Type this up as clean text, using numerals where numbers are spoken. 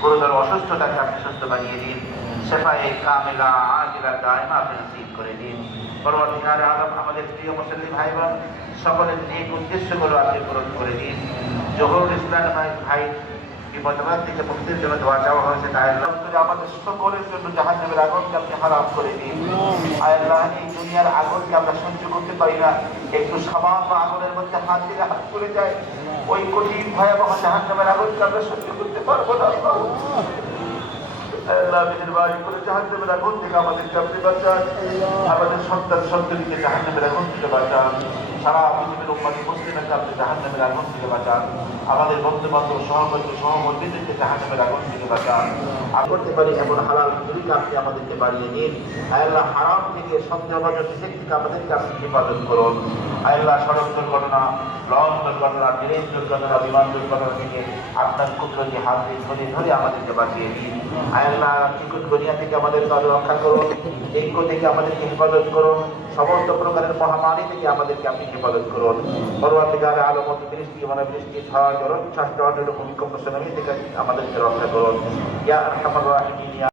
গুরুতর অসুস্থতাকে আপনি সুস্থ বানিয়ে দিন, শেফায়ে কামিলা আজিলা দায়মা আপনি নসিব করে দিন। পরবর্তীকালে আলম আমাদের প্রিয় মুসলিম ভাই বোন সকলের নেক উদ্দেশ্যগুলো আপনি পূরণ করে দিন। জহুরুল ইসলাম ভাই বিপদাবাদ থেকে মুক্তির জন্য দোয়া চাওয়া হয়েছে, তাই আমাদের সকলের জন্য জাহান্নামের আগুনকে আপনি হারাম করে দিন। আল্লাহ, এই দুনিয়ার আগুনকে আমরা সহ্য করতে পারি না, একটু সামান্য আগুনের মধ্যে হাত দিলে হাত করে যায়, ওই কঠিন ভয়াবহ জাহান্নামের আগুনকে আমরা সহ্য করতে পারবো না। আল্লাহ, মেহেরবানি করে জাহান্নামের আগুন থেকে আমাদেরকে আপনি বাঁচান, আমাদের সন্তান সন্ততিকে জাহান্নামের আগুন থেকে বাঁচান, সারা পৃথিবীর উম্মত মুসলিমকে আপনি জাহান্নামের আগুন থেকে বাঁচান, আমাদের বন্ধু বান্ধব সহকর্মী সহকর্মীদেরকে জাহান্নামের আগুন থেকে বাঁচান। করতে পারি এমন হালাল রুজিকে আপনি আমাদেরকে বাড়িয়ে দিন। আল্লাহ, হারাম থেকে সন্দেহবাদী দিক থেকে আমাদেরকে আপনি হেফাজত করুন। আল্লাহ, সড়ক দুর্ঘটনা, লঞ্চ দুর্ঘটনা, ট্রেন দুর্ঘটনা, বিমান দুর্ঘটনা থেকে আপনার কুদরতি হাত ধরে ধরে আমাদেরকে বাঁচিয়ে দিন। আল্লাহ, চিকুন দুনিয়া থেকে আমাদেরকে রক্ষা করুন, ডেঙ্গু থেকে আমাদেরকে হেফাজত করুন, সমস্ত প্রকারের মহামারী থেকে আমাদেরকে আপনি হেফাজত করুন। পরবর্তীকালে আলমত বৃষ্টি, বৃষ্টি, ঝড়, ঝড়, ভূমিকম্প, সুনামি থেকে আমাদেরকে রক্ষা করুন। ইয়া আরহামার রাহিমিন।